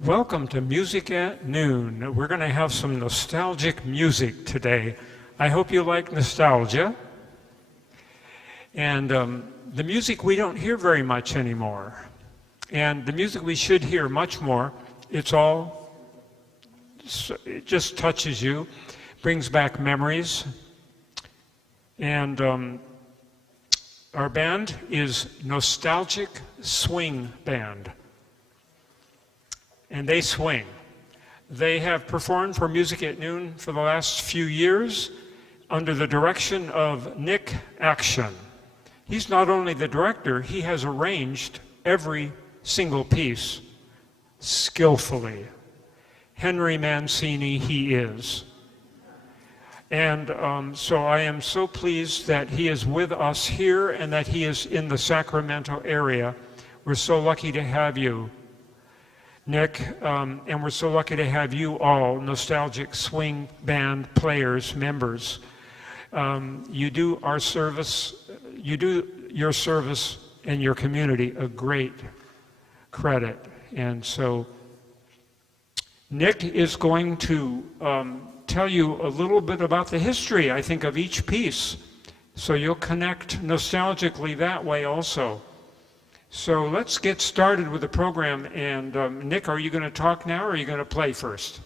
Welcome to Music at Noon. We're going to have some nostalgic music today. I hope you like nostalgia. And the music we don't hear very much anymore. And the music we should hear much more. It just touches you, brings back memories. And our band is Nostalgic Swing Band. And they swing. They have performed for Music at Noon for the last few years under the direction of Nick Aksion. He's not only the director, he has arranged every single piece skillfully. Henry Mancini he is. And so I am so pleased that he is with us here and that he is in the Sacramento area. We're so lucky to have you, Nick, and we're so lucky to have you all, Nostalgic Swing Band players, members. You do our service, you do your service and your community a great credit. And so Nick is going to tell you a little bit about the history, I think, of each piece. So you'll connect nostalgically that way also. So let's get started with the program. And Nick, are you going to talk now or are you going to play first?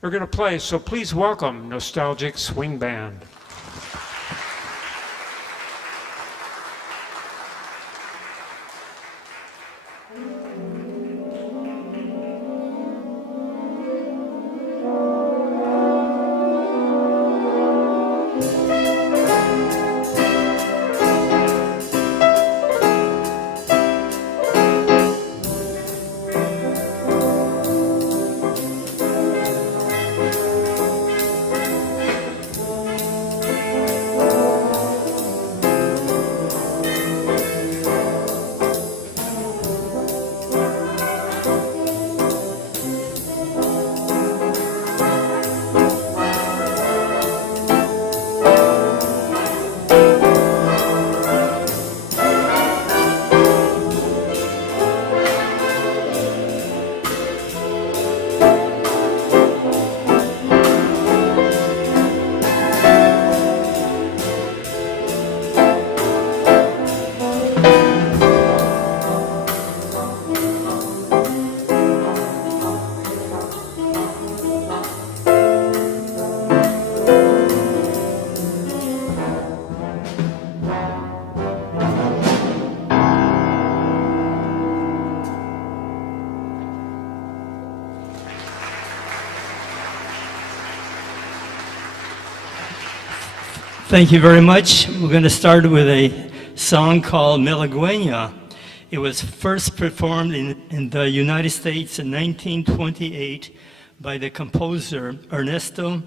We're going to play, so please welcome Nostalgic Swing Band. Thank you very much. We're going to start with a song called Malaguena. It was first performed in the United States in 1928 by the composer Ernesto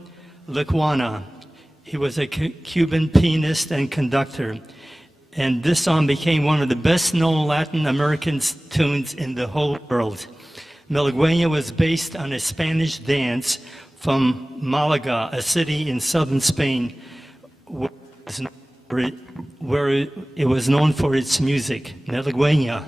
Lecuona. He was a Cuban pianist and conductor. And this song became one of the best-known Latin American tunes in the whole world. Malaguena was based on a Spanish dance from Malaga, a city in southern Spain, where it was known for its music, Malaguena.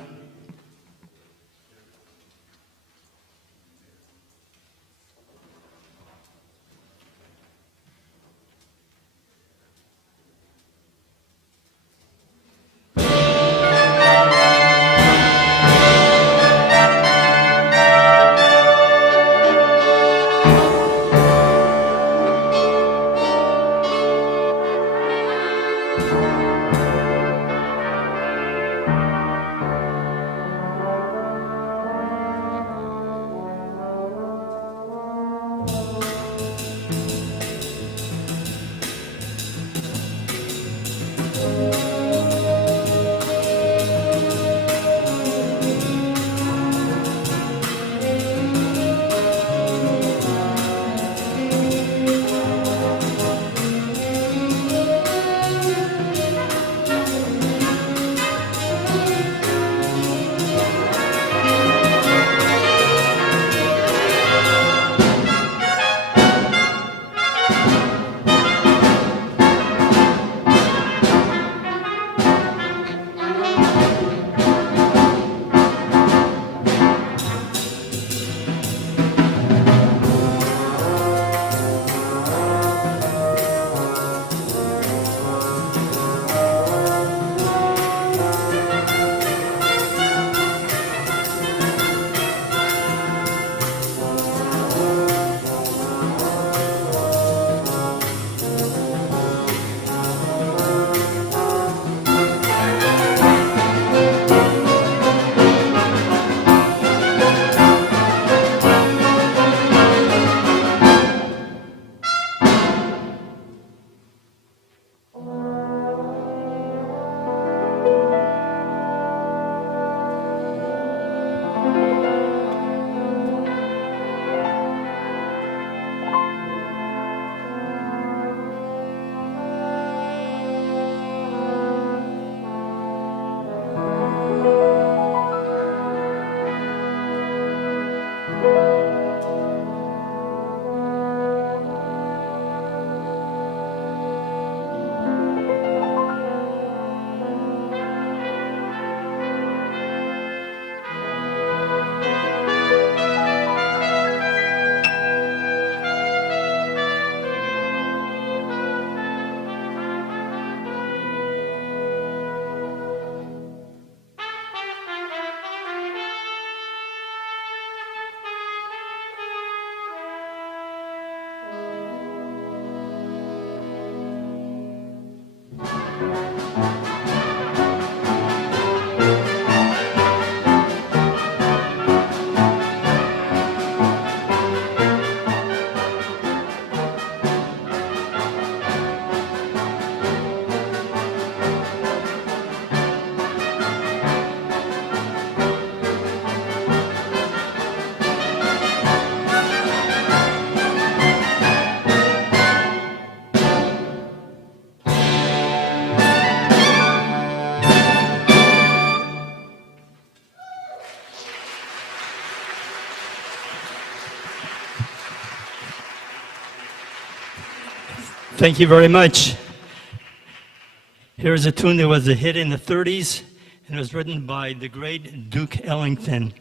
Thank you very much. Here's a tune that was a hit in the 30s, and it was written by the great Duke Ellington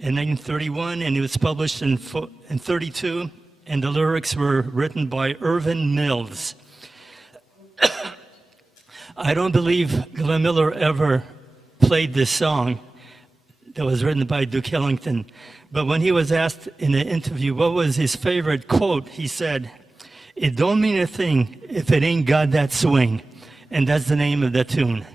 in 1931, and it was published in 32, and the lyrics were written by Irving Mills. I don't believe Glenn Miller ever played this song that was written by Duke Ellington, but when he was asked in an interview what was his favorite quote, he said, "It don't mean a thing if it ain't got that swing." And that's the name of the tune.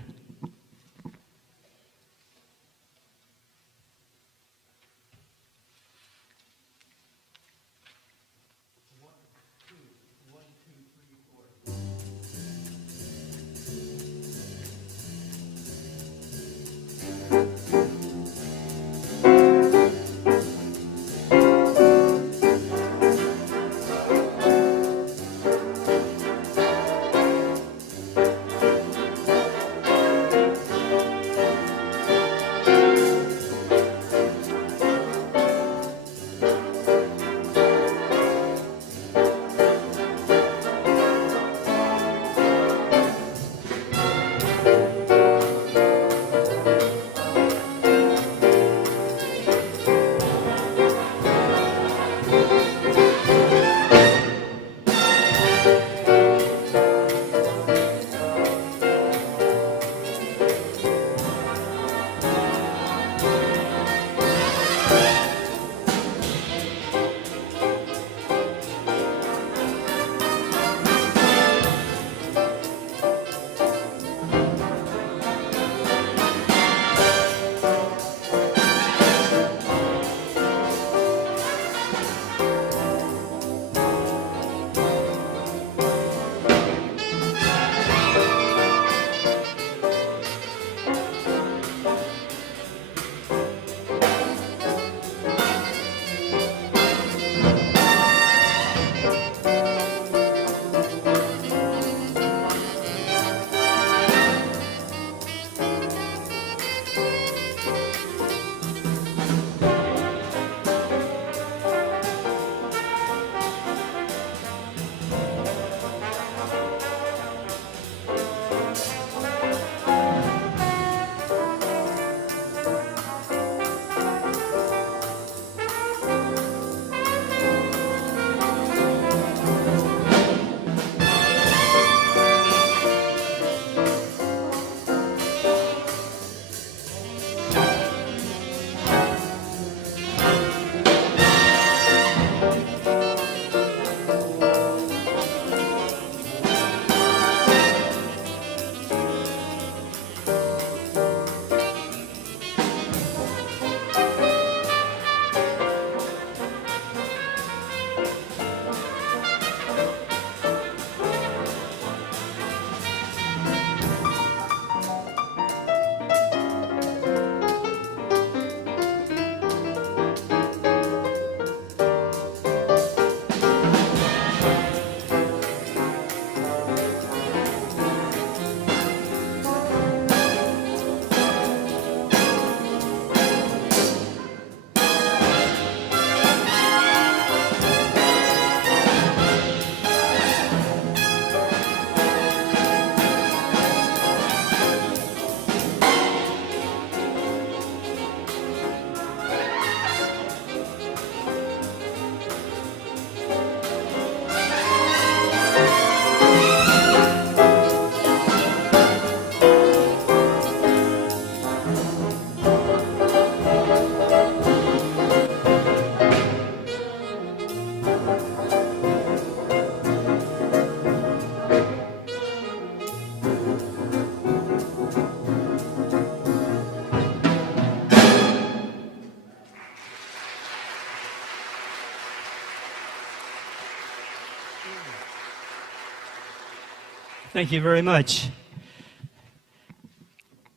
Thank you very much.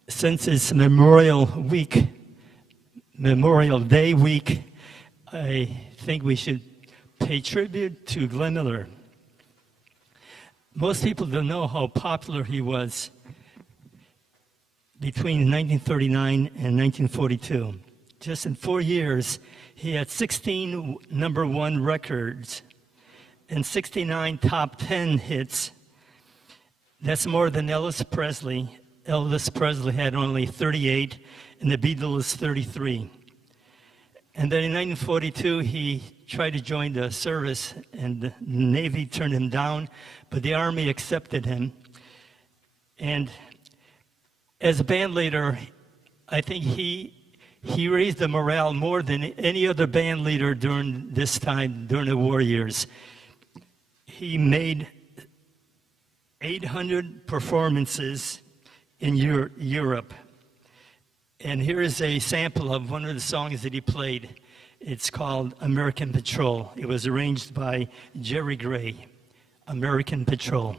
Since it's Memorial Day week, I think we should pay tribute to Glenn Miller. Most people don't know how popular he was between 1939 and 1942. Just in 4 years, he had 16 number one records, and 69 top 10 hits. That's more than Elvis Presley. Elvis Presley had only 38, and the Beatles 33. And then in 1942, he tried to join the service, and the Navy turned him down, but the Army accepted him. And as a band leader, I think he raised the morale more than any other band leader during this time, during the war years. He made 800 performances in Europe. And here is a sample of one of the songs that he played. It's called American Patrol. It was arranged by Jerry Gray, American Patrol.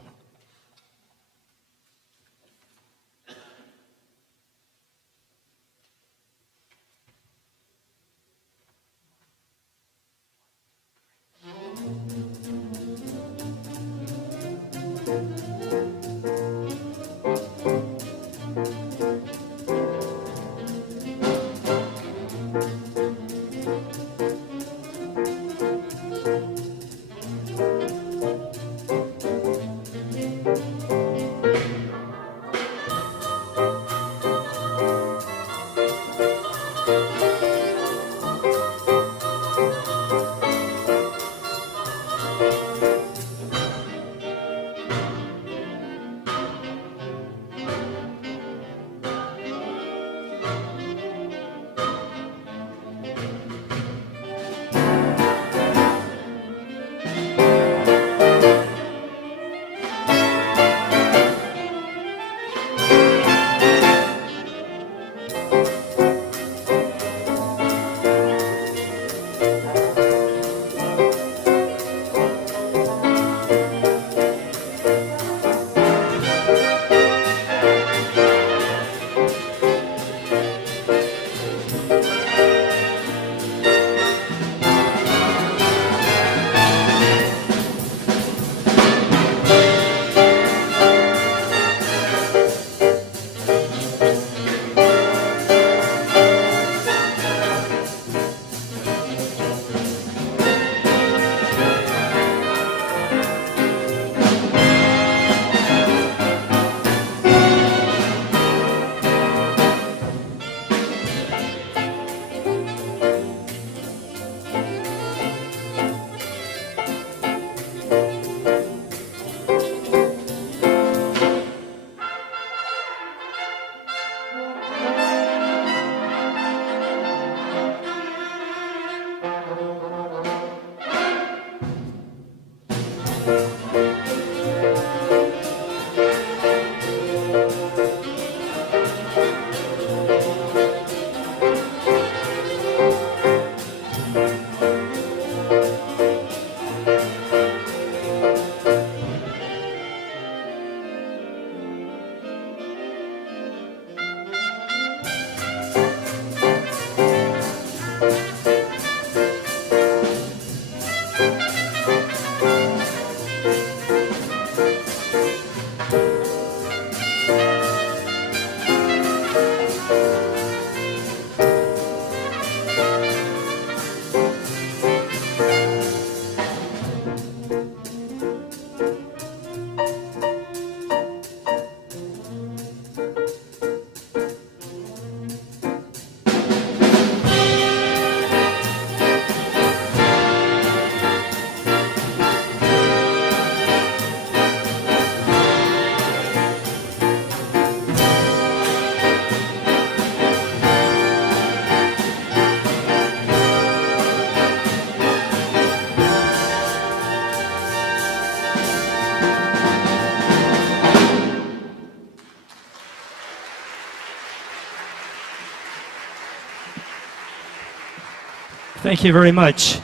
Thank you very much.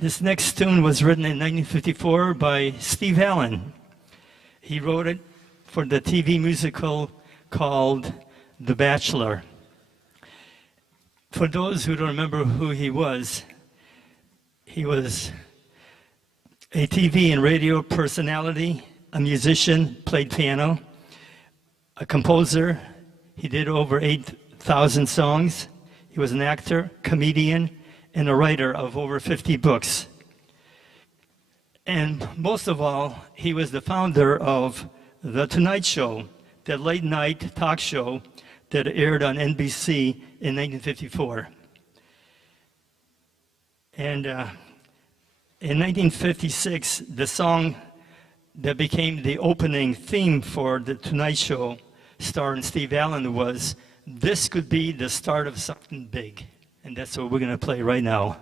This next tune was written in 1954 by Steve Allen. He wrote it for the TV musical called The Bachelor. For those who don't remember who he was a TV and radio personality, a musician, played piano, a composer. He did over 8,000 songs. He was an actor, comedian, and a writer of over 50 books. And most of all, he was the founder of The Tonight Show, the late night talk show that aired on NBC in 1954. And in 1956, the song that became the opening theme for The Tonight Show, starring Steve Allen, was "This Could Be the Start of Something Big." And that's what we're going to play right now.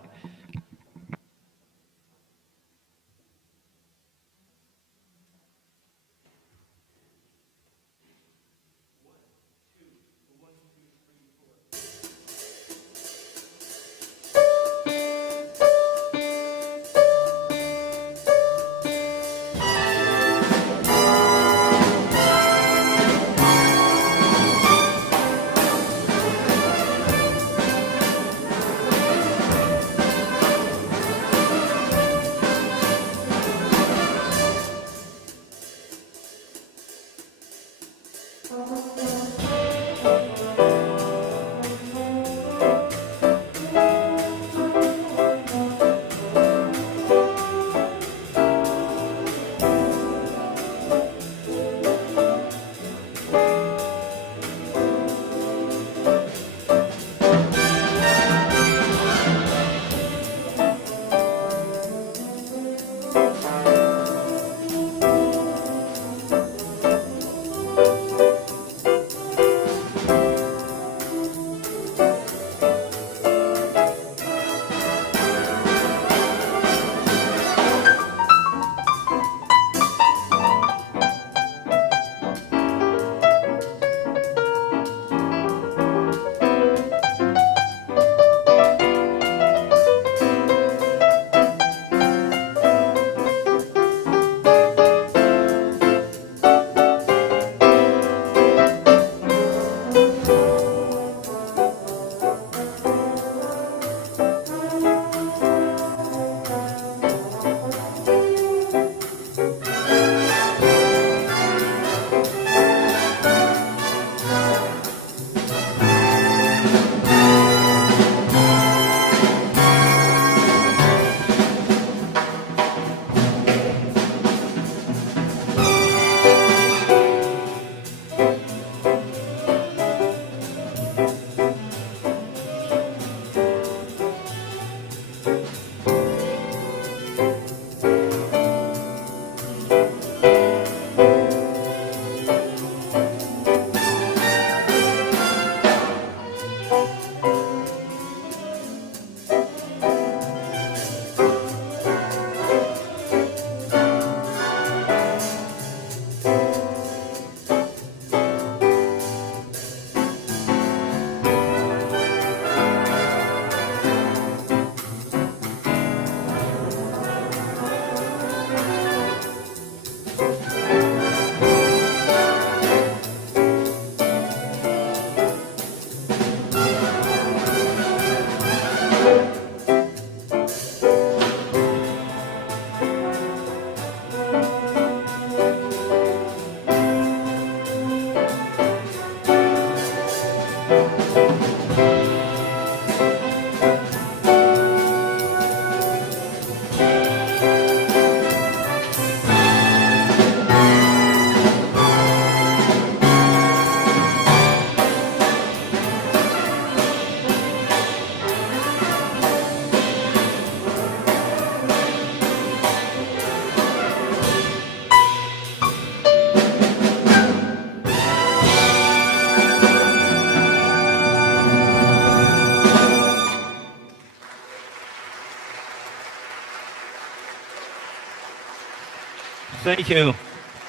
Thank you.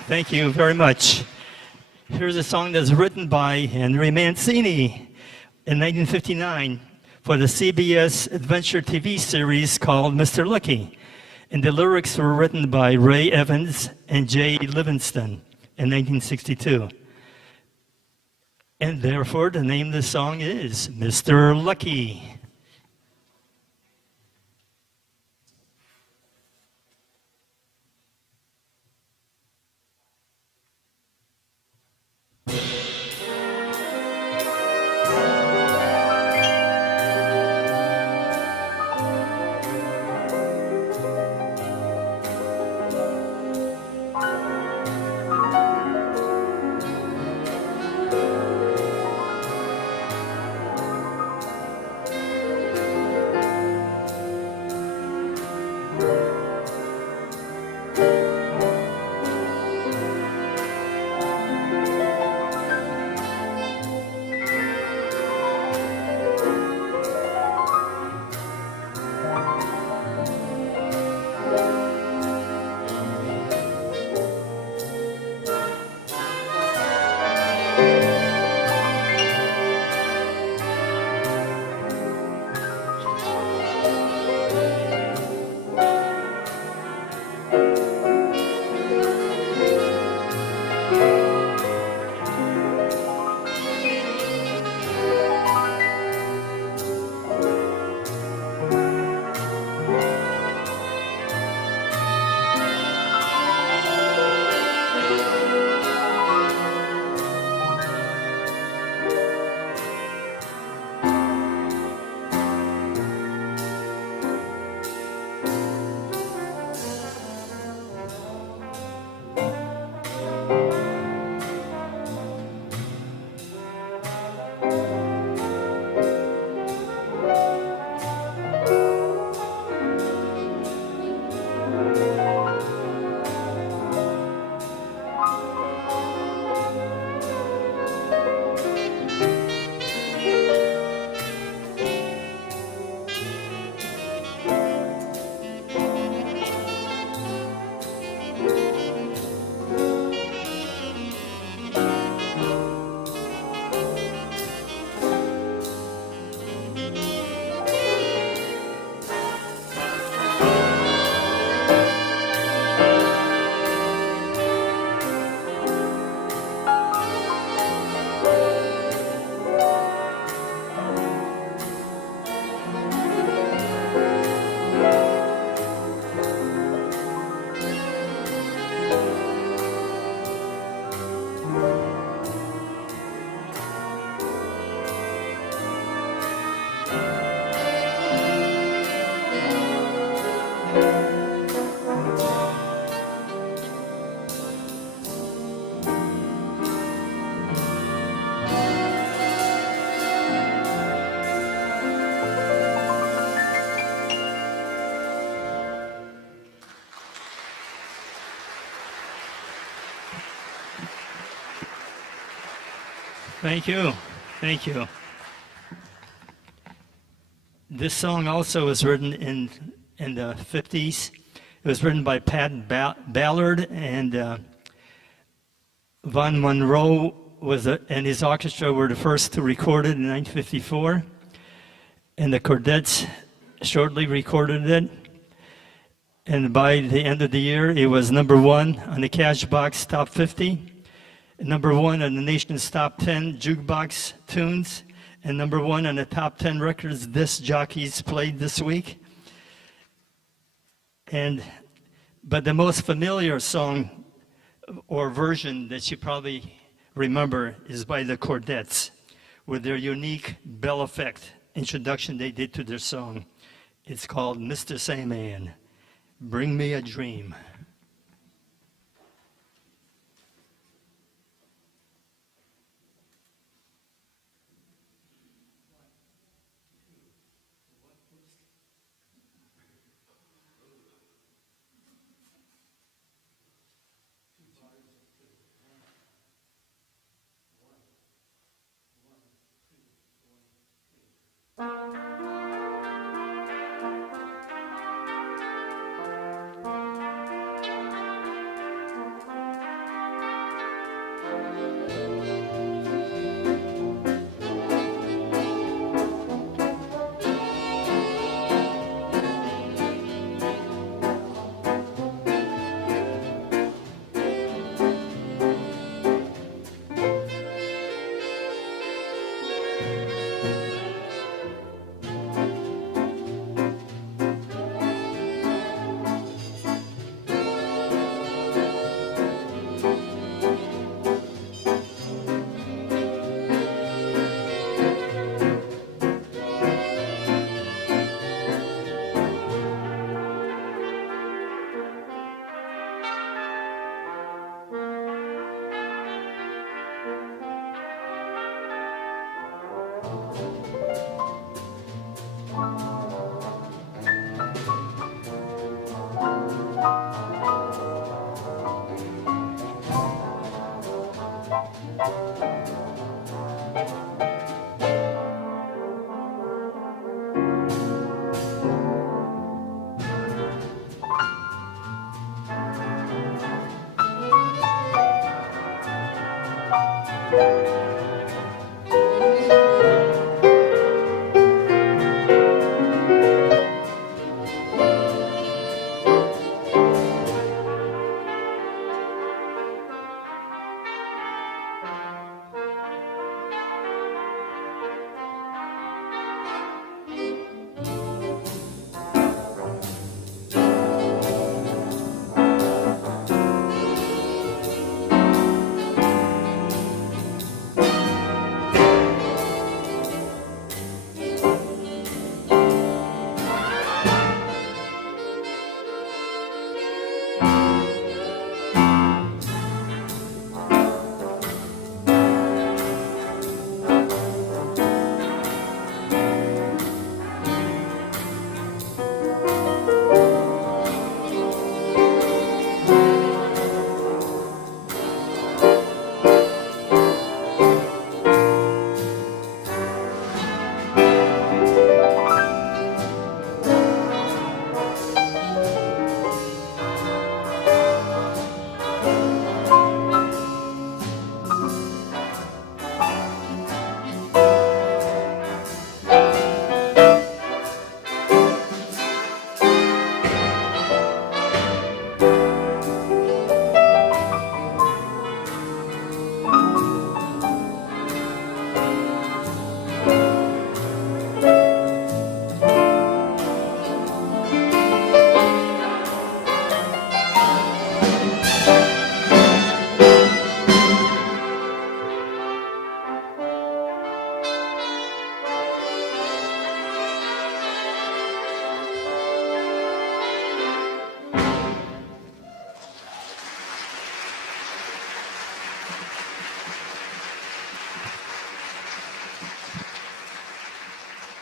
Thank you very much. Here's a song that's written by Henry Mancini in 1959 for the CBS adventure TV series called Mr. Lucky. And the lyrics were written by Ray Evans and Jay Livingston in 1962. And therefore, the name of the song is Mr. Lucky. Thank you. Thank you. This song also was written in the 50s. It was written by Pat Ballard, and Von Monroe and his orchestra were the first to record it in 1954. And the Cordettes shortly recorded it. And by the end of the year, it was #1 on the Cashbox Top 50, #1 on the nation's Top 10 Jukebox Tunes, and #1 on the Top 10 records disc jockeys played this week. But the most familiar song or version that you probably remember is by the Cordettes, with their unique bell effect introduction they did to their song. It's called Mr. Sandman, Bring Me a Dream.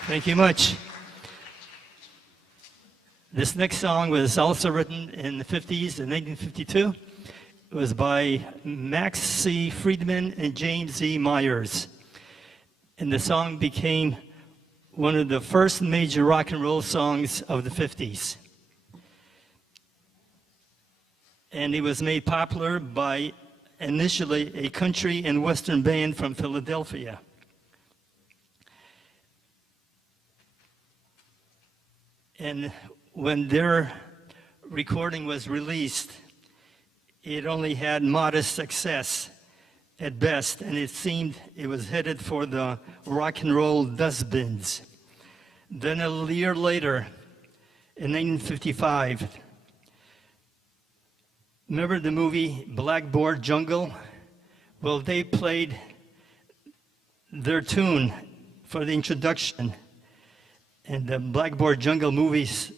Thank you much. This next song was also written in the 50s, in 1952. It was by Max C. Freedman and James E. Myers. And the song became one of the first major rock and roll songs of the 50s. And it was made popular by initially a country and western band from Philadelphia. And when their recording was released, it only had modest success at best, and it seemed it was headed for the rock and roll dustbins. Then a year later, in 1955, remember the movie Blackboard Jungle? Well, they played their tune for the introduction. And the Blackboard Jungle movies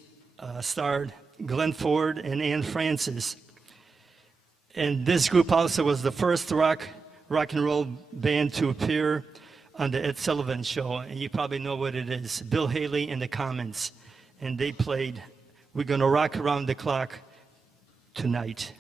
starred Glenn Ford and Anne Francis. And this group also was the first rock and roll band to appear on the Ed Sullivan Show. And you probably know what it is, Bill Haley and the Commons. And they played We're Gonna Rock Around the Clock Tonight.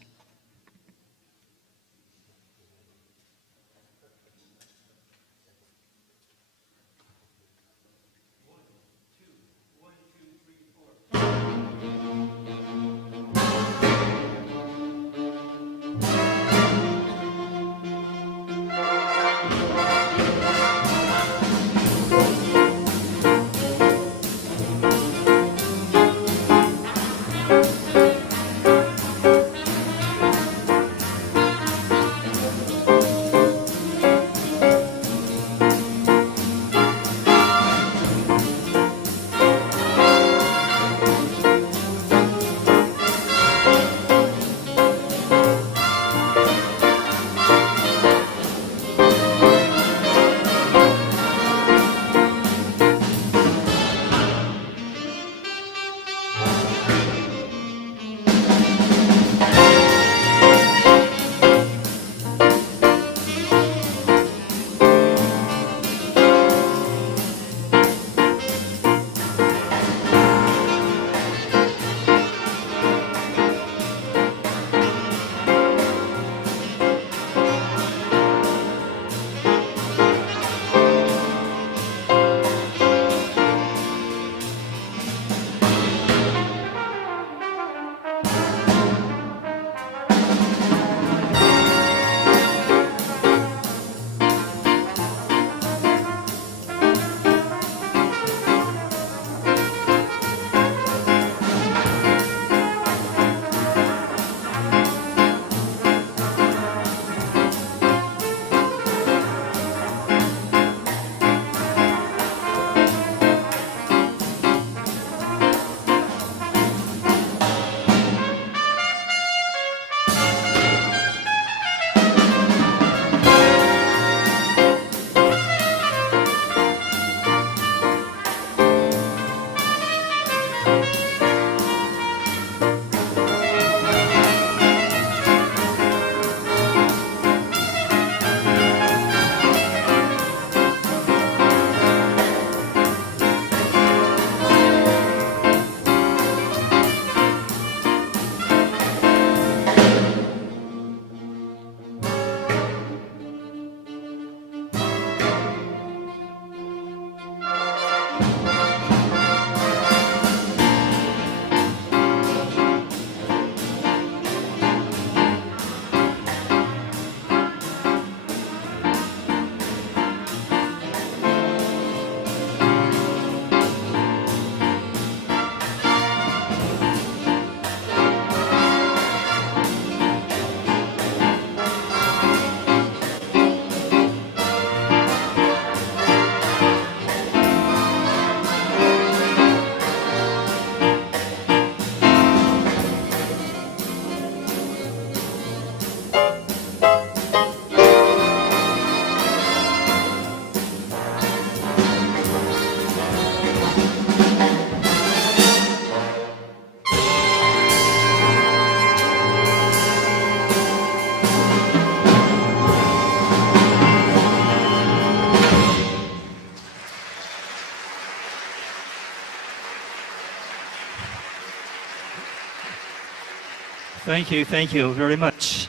Thank you very much.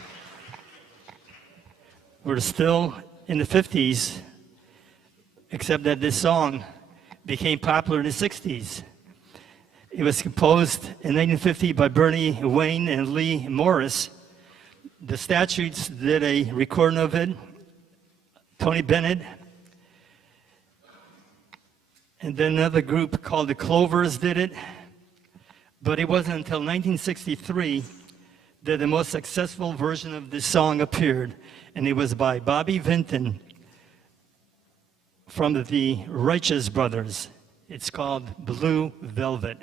We're still in the 50s, except that this song became popular in the 60s. It was composed in 1950 by Bernie Wayne and Lee Morris. The Statutes did a recording of it, Tony Bennett, and then another group called the Clovers did it. But it wasn't until 1963 that the most successful version of this song appeared, and it was by Bobby Vinton from the Righteous Brothers. It's called Blue Velvet.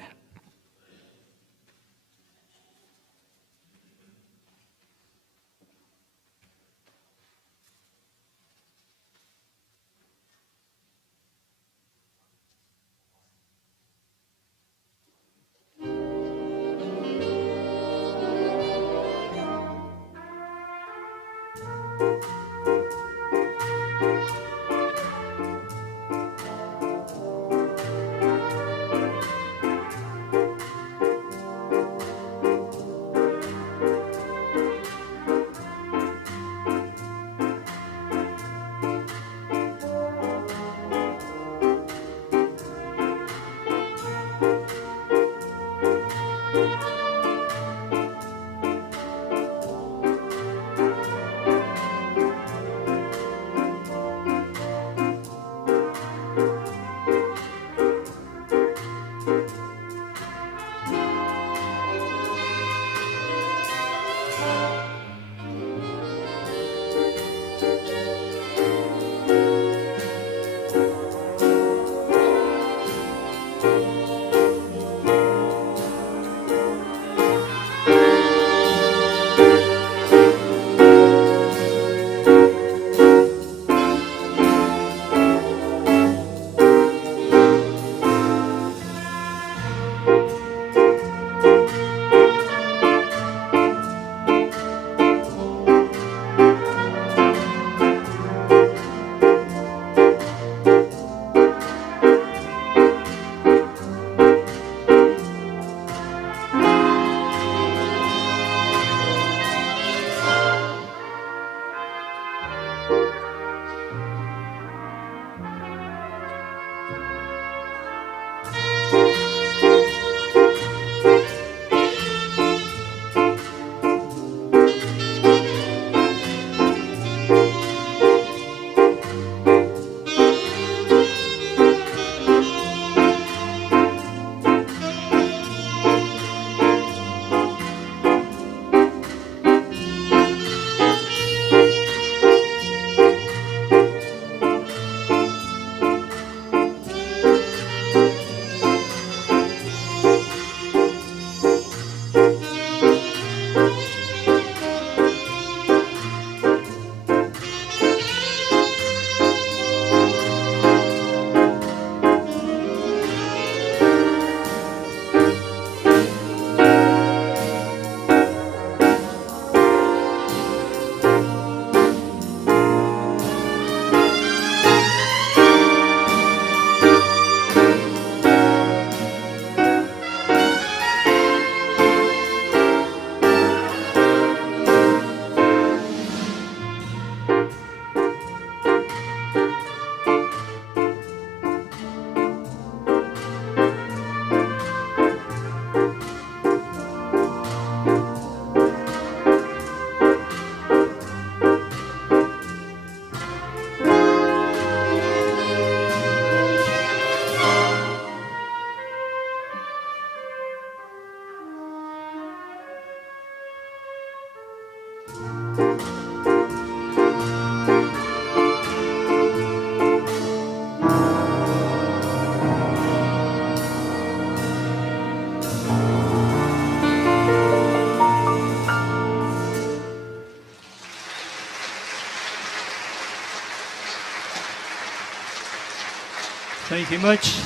Thank you much.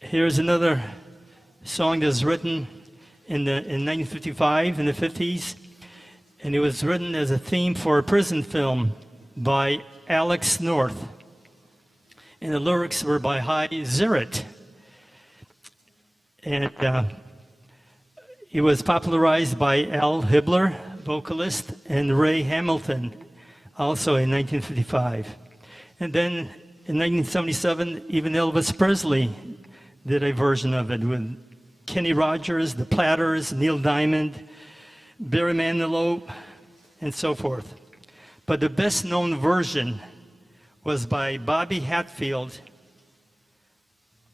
Here's another song that's written in 1955, in the 50s, and it was written as a theme for a prison film by Alex North. And the lyrics were by Zaret. And It was popularized by Al Hibbler, vocalist, and Ray Hamilton, also in 1955. And then in 1977, even Elvis Presley did a version of it with Kenny Rogers, the Platters, Neil Diamond, Barry Manilow, and so forth. But the best known version was by Bobby Hatfield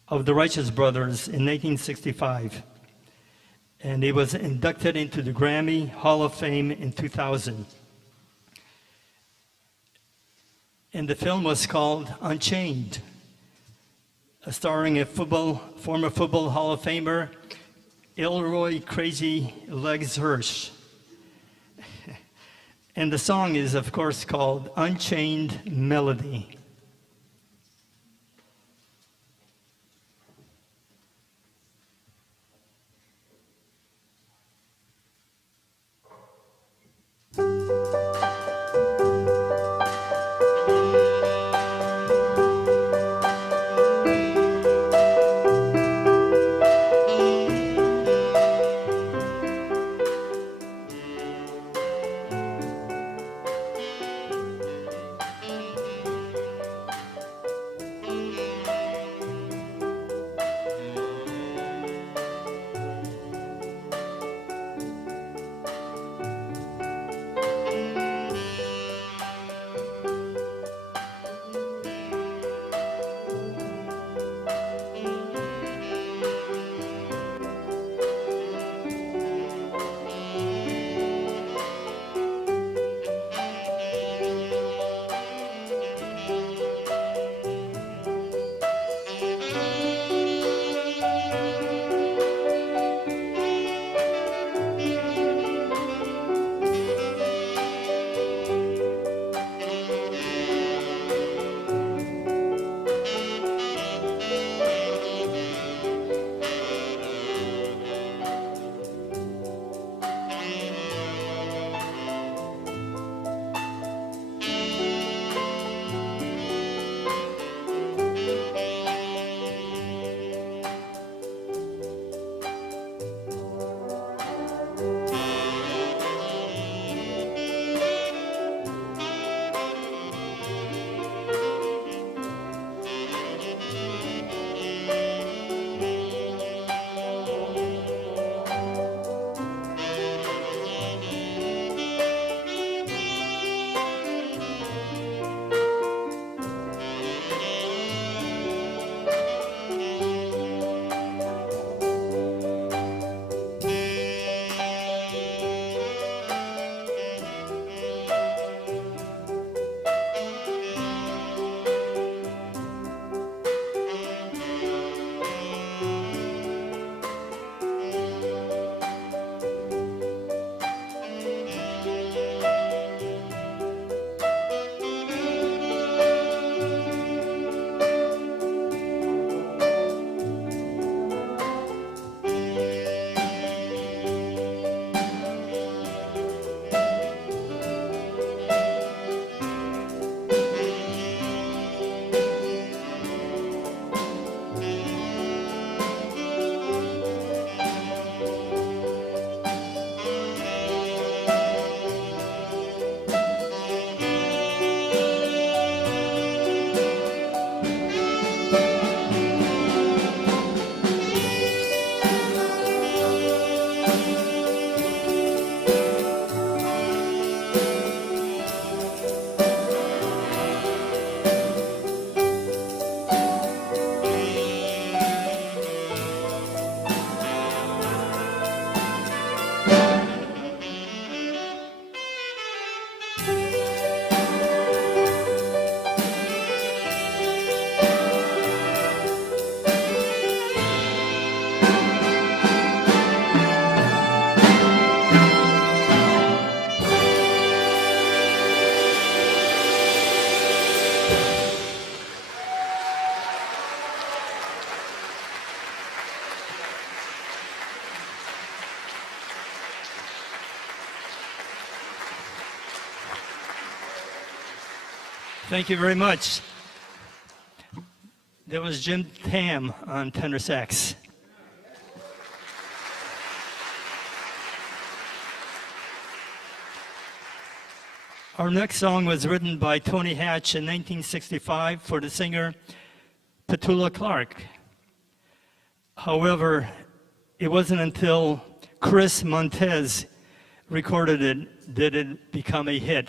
of the Righteous Brothers in 1965. And he was inducted into the Grammy Hall of Fame in 2000. And the film was called Unchained, starring a former football Hall of Famer, Elroy Crazy Legs Hirsch. And the song is, of course, called Unchained Melody. Thank you very much. That was Jim Tam on tenor sax. Our next song was written by Tony Hatch in 1965 for the singer Petula Clark. However, it wasn't until Chris Montez recorded it did it become a hit.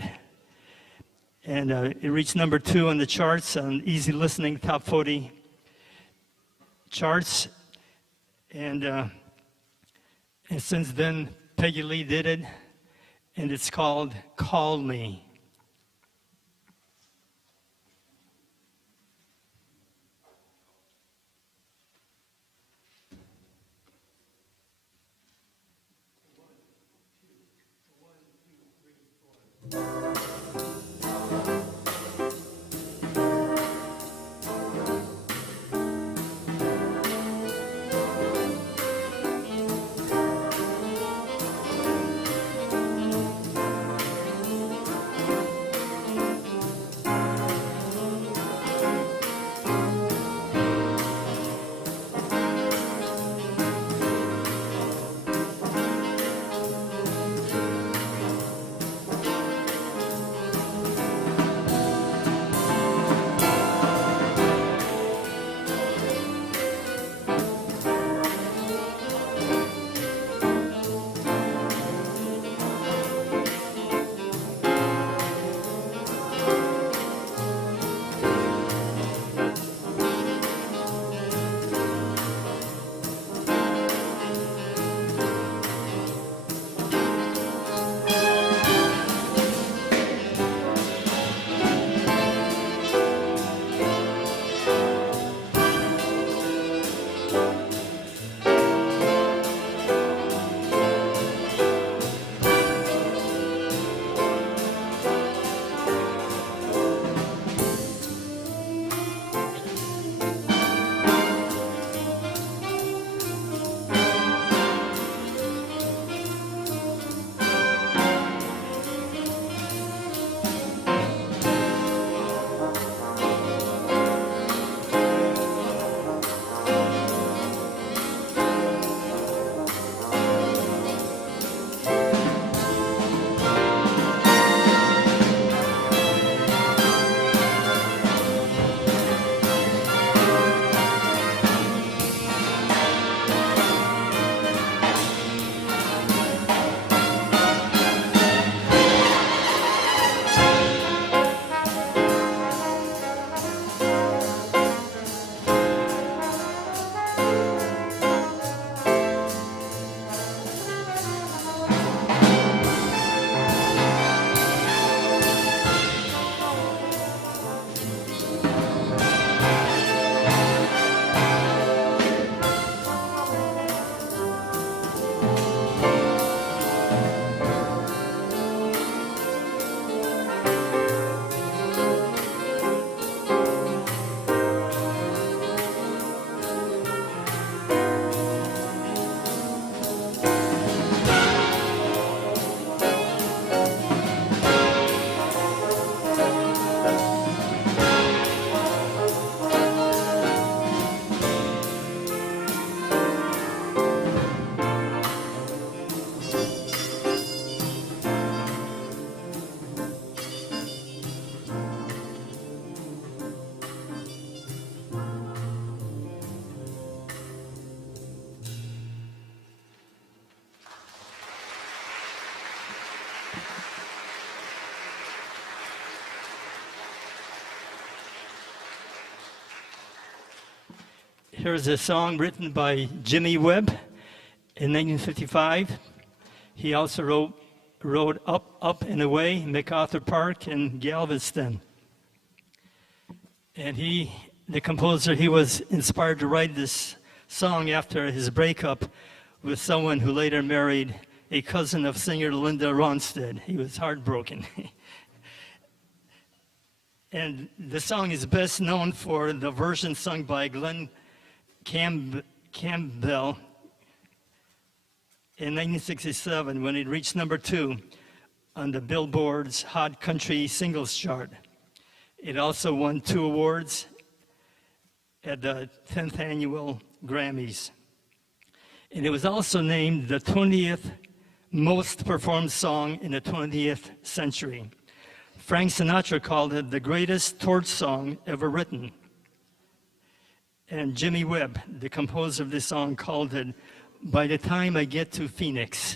And it reached number 2 on the charts on Easy Listening Top 40 charts. And since then, Peggy Lee did it, and it's called Call Me. Here's a song written by Jimmy Webb in 1955. He also wrote Up and Away, MacArthur Park, and Galveston. And the composer, he was inspired to write this song after his breakup with someone who later married a cousin of singer Linda Ronstadt. He was heartbroken. And the song is best known for the version sung by Glenn Campbell in 1967 when it reached number 2 on the Billboard's Hot Country Singles Chart. It also won 2 awards at the 10th Annual Grammys. And it was also named the 20th most performed song in the 20th century. Frank Sinatra called it the greatest torch song ever written. And Jimmy Webb, the composer of this song, called it By the Time I Get to Phoenix.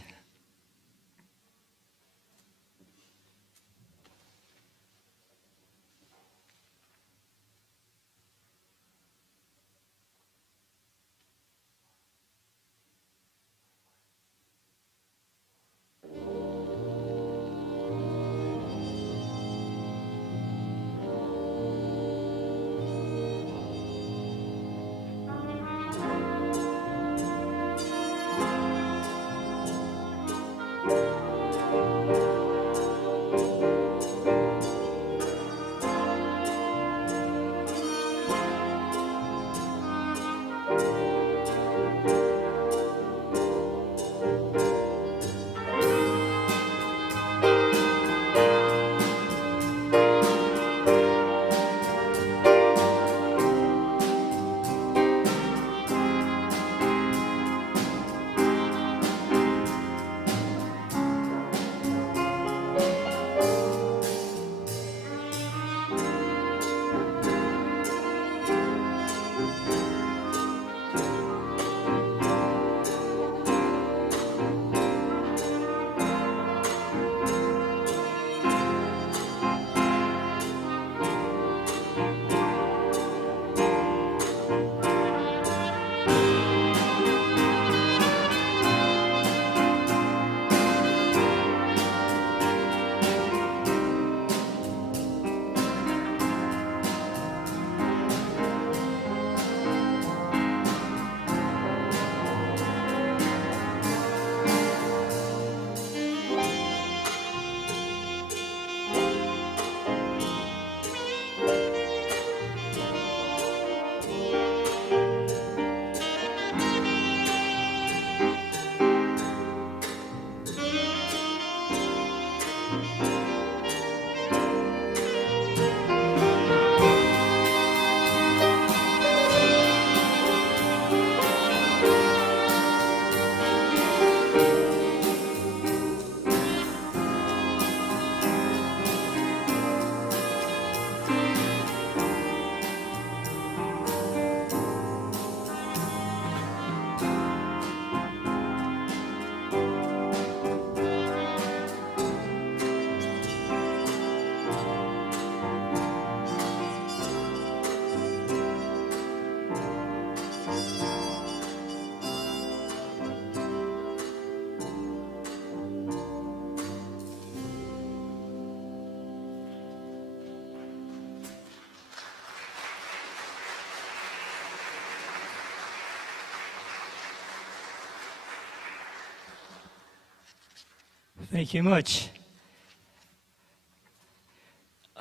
Thank you much.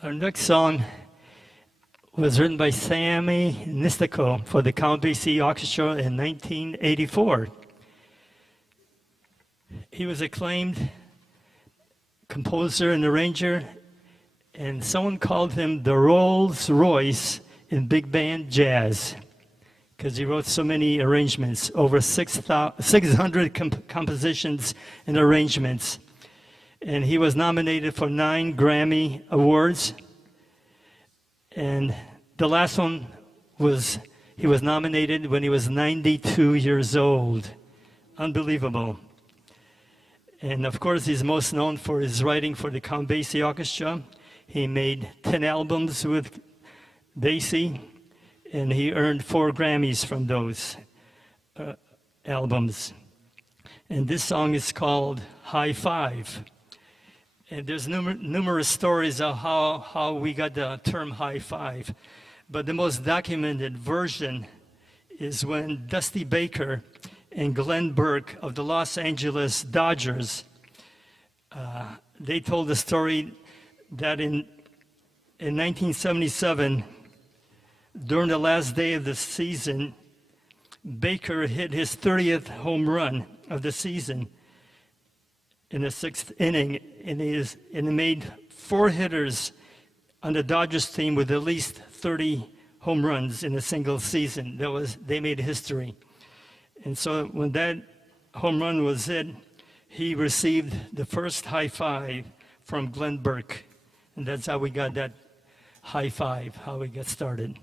Our next song was written by Sammy Nestico for the Count Basie Orchestra in 1984. He was acclaimed composer and arranger, and someone called him the Rolls Royce in big band jazz, because he wrote so many arrangements, over 600 compositions and arrangements. And he was nominated for 9 Grammy Awards. And the last one was, he was nominated when he was 92 years old. Unbelievable. And of course, he's most known for his writing for the Count Basie Orchestra. He made 10 albums with Basie, and he earned 4 Grammys from those albums. And this song is called High Five. And there's numerous stories of how we got the term high five. But the most documented version is when Dusty Baker and Glenn Burke of the Los Angeles Dodgers, they told the story that in 1977, during the last day of the season, Baker hit his 30th home run of the season in the 6th inning, and he made 4 hitters on the Dodgers team with at least 30 home runs in a single season. They made history. And so when that home run was hit, he received the first high five from Glenn Burke. And that's how we got that high five, how we got started.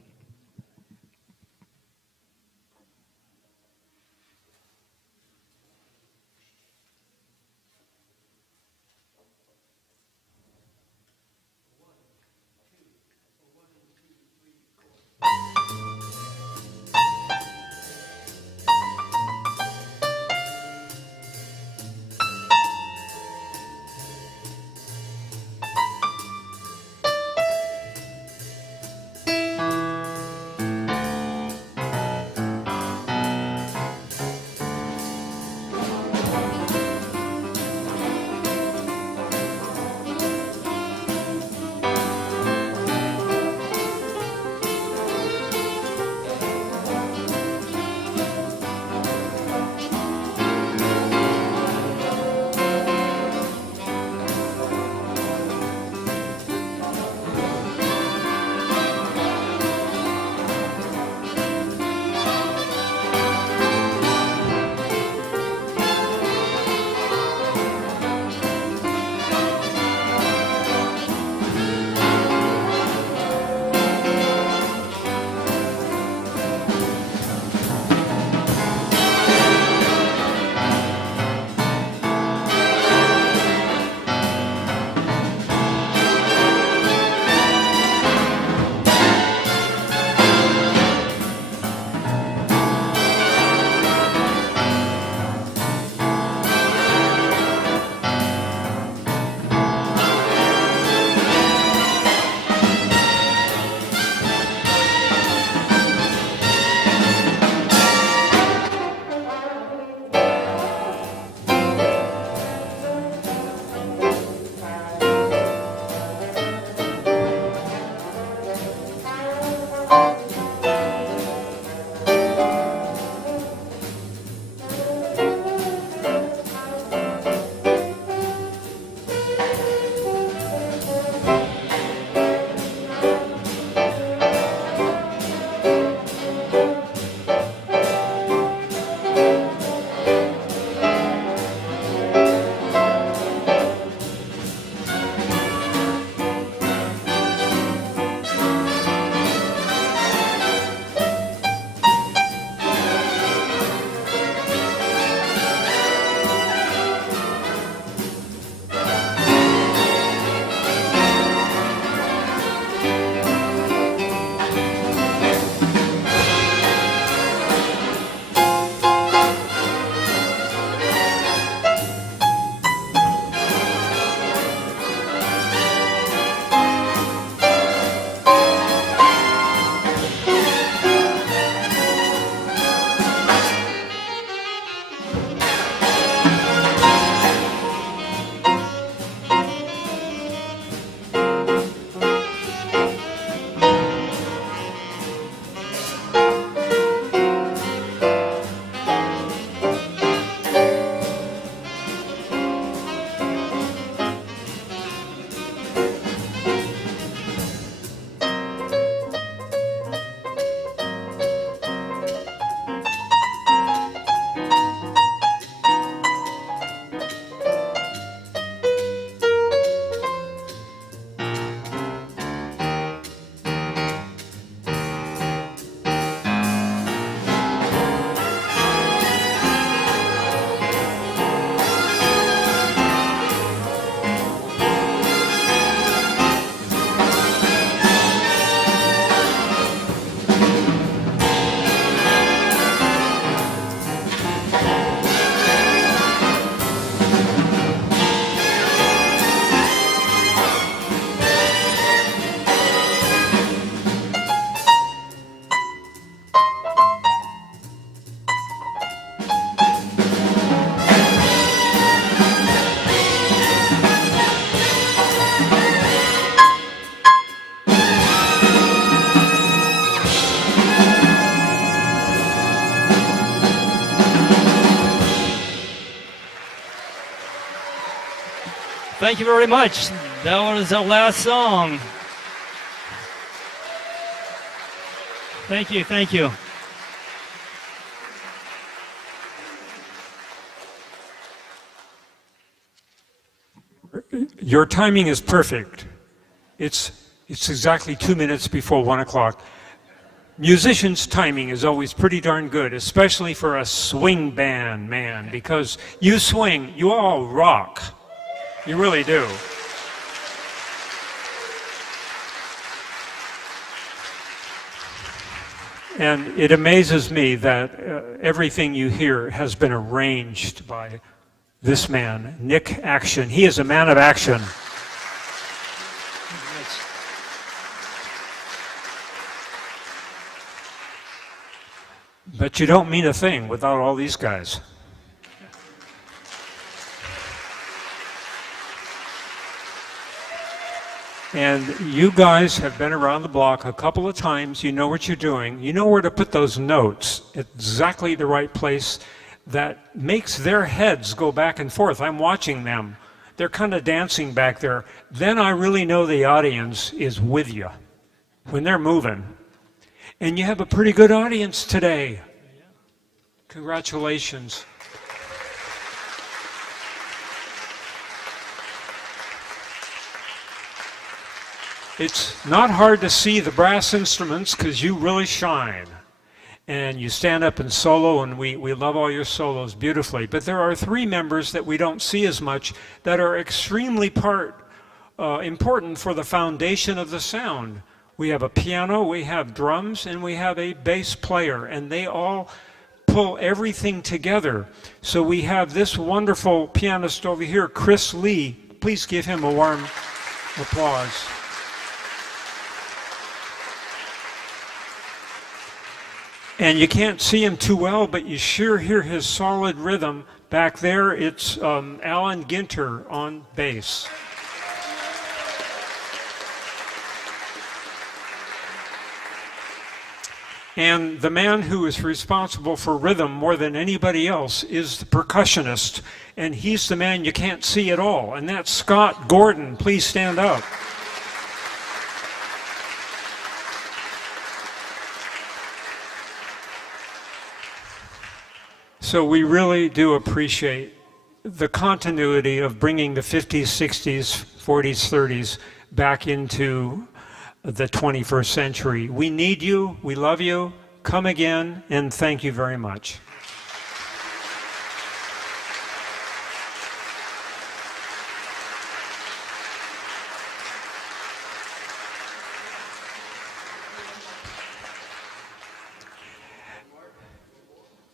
Thank you very much. That was our last song. Thank you, thank you. Your timing is perfect. It's exactly 2 minutes before 1 o'clock. Musicians' timing is always pretty darn good, especially for a swing band, man, because you swing, you all rock. You really do. And it amazes me that everything you hear has been arranged by this man, Nick Aksion. He is a man of action. But you don't mean a thing without all these guys. And you guys have been around the block a couple of times. You know what you're doing. You know where to put those notes, exactly the right place that makes their heads go back and forth. I'm watching them. They're kind of dancing back there. Then I really know the audience is with you when they're moving. And you have a pretty good audience today. Congratulations. It's not hard to see the brass instruments because you really shine. And you stand up and solo, and we love all your solos beautifully. But there are 3 members that we don't see as much that are extremely important for the foundation of the sound. We have a piano, we have drums, and we have a bass player, and they all pull everything together. So we have this wonderful pianist over here, Chris Lee. Please give him a warm applause. And you can't see him too well, but you sure hear his solid rhythm. Back there, it's Alan Ginter on bass. And the man who is responsible for rhythm more than anybody else is the percussionist, and he's the man you can't see at all, and that's Scott Gordon. Please stand up. So we really do appreciate the continuity of bringing the 50s, 60s, 40s, 30s back into the 21st century. We need you, we love you, come again, and thank you very much.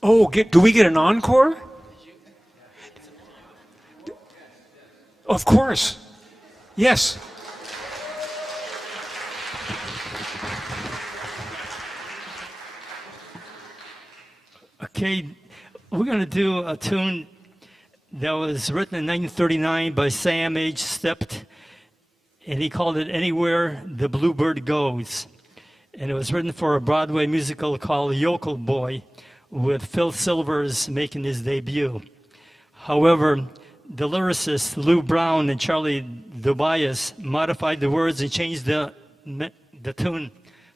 Oh, do we get an encore? Of course. Yes. Okay, we're going to do a tune that was written in 1939 by Sam H. Stept, and he called it Anywhere the Bluebird Goes. And it was written for a Broadway musical called Yokel Boy, with Phil Silvers making his debut. However, the lyricists Lou Brown and Charlie Dubias modified the words and changed the tune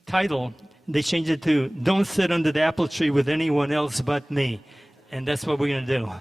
title. They changed it to Don't Sit Under the Apple Tree with Anyone Else But Me. And that's what we're going to do.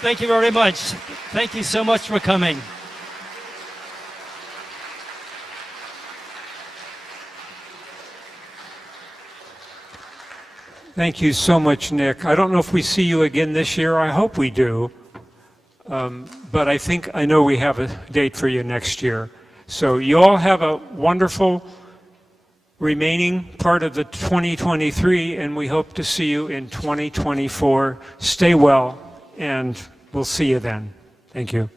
Thank you very much. Thank you so much for coming. Thank you so much, Nick. I don't know if we see you again this year. I hope we do. But I know we have a date for you next year. So you all have a wonderful remaining part of the 2023, and we hope to see you in 2024. Stay well, and we'll see you then. Thank you.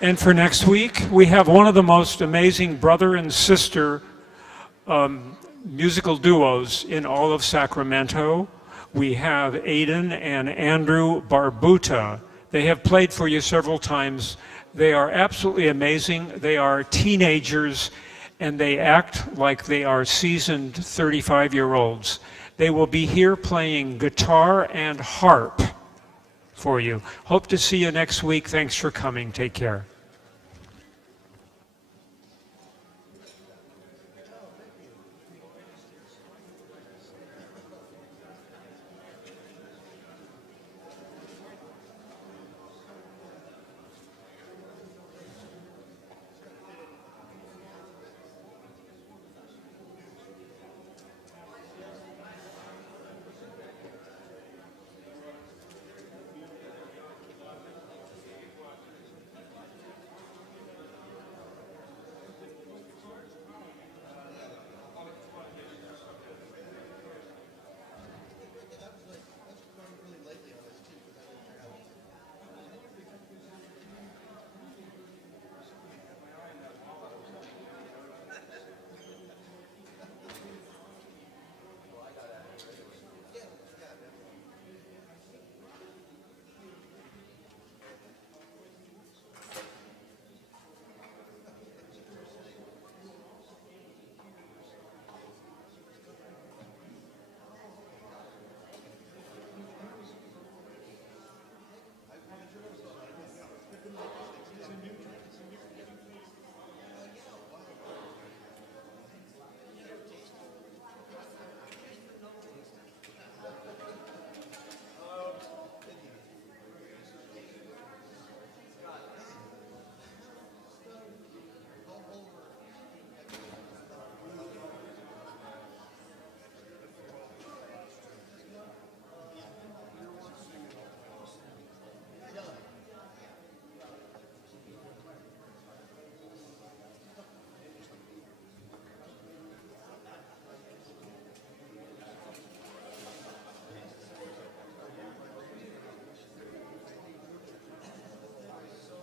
And for next week, we have one of the most amazing brother and sister musical duos in all of Sacramento. We have Aidan and Andrew Barbuta. They have played for you several times. They are absolutely amazing. They are teenagers, and they act like they are seasoned 35-year-olds. They will be here playing guitar and harp for you. Hope to see you next week. Thanks for coming. Take care.